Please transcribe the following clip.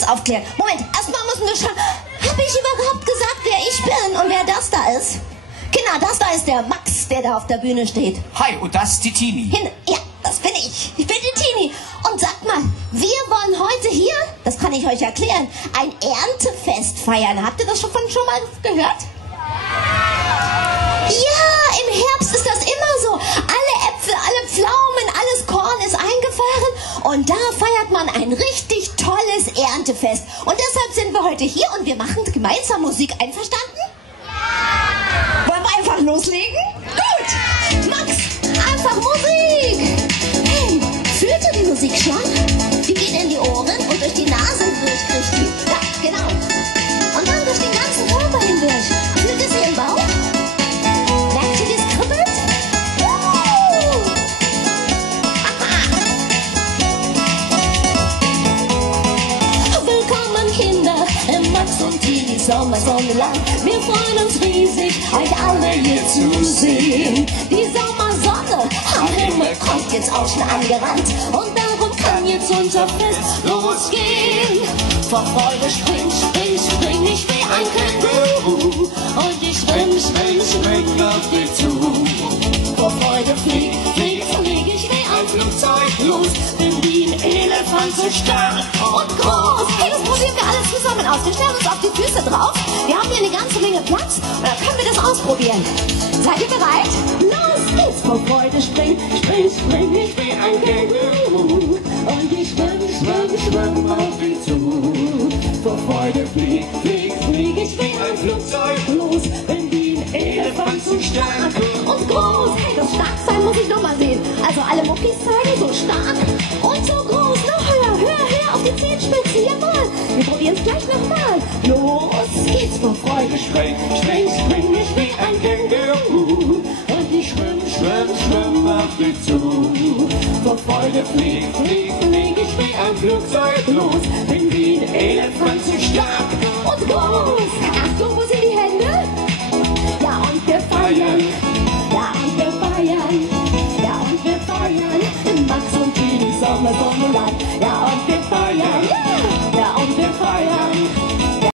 kurz aufklären. Moment, erstmal müssen wir schon... Habe ich überhaupt gesagt, wer ich bin und wer das da ist? Kinder, das da ist der Max, der da auf der Bühne steht. Hi, und das ist die Tini. Ja, das bin ich. Ich bin die Tini. Und sagt mal, wir wollen heute hier, das kann ich euch erklären, ein Erntefest feiern. Habt ihr das schon mal gehört? Ja, im Herbst ist das immer so. Alle Äpfel, alle Pflaumen, alles Korn ist eingefahren. Und da feiert man ein richtig tolles Erntefest. Und deshalb sind wir heute hier und wir machen gemeinsam Musik. Einverstanden? Wollen wir einfach loslegen? Gut. Max, einfach Musik. Hey, fühlt ihr die Musik schon? Die geht in die Ohren und durch die Nase durch die... Ja, genau. Und dann durch den ganzen Körper hindurch. Fühlt ihr sie im Bauch? Merkt ihr, wie es kribbelt? Willkommen, Kinder, im Max und Tini Sommersonnenland. Wir freuen uns riesig, euch alle hier zu sehen. Die Sommersonne am Himmel kommt jetzt auch schon angerannt. Und darum kann jetzt unser Fest losgehen. Vor Freude spring ich wie ein Känguru. Und ich spring auf dich zu. Vor Freude flieg ich wie ein Flugzeug los. Bin wie ein Elefant so stark und groß. Hey, das probieren wir alles zusammen aus. Wir stellen uns auf die Füße drauf. Wir haben hier eine ganze Menge Platz. Und dann können wir das ausprobieren. Seid ihr bereit? Los geht's! Vor Freude spring ich wie ein Känguru. Und ich schwimm auf dich zu. Vor Freude flieg ich wie ein Flugzeug los. Bin wie ein Elefant so stark und groß. Hey, das Starksein muss ich nochmal sehen. Also alle Muckis zeigen, so stark und so groß. Noch höher auf die Zehenspitzen. Jawohl, wir probieren es gleich nochmal. Los geht's. Vor Freude spring ich wie ein Känguru. Und ich schwimm auf dich zu. Vor Freude flieg ich wie ein Flugzeug los. Bin wie ein Elefant so stark und groß. Achtung, wo sind die Hände? Ja, und wir feiern. Ja, und wir feiern. Ja, und wir feiern. Max und Tini Sommersonnenland. Ja,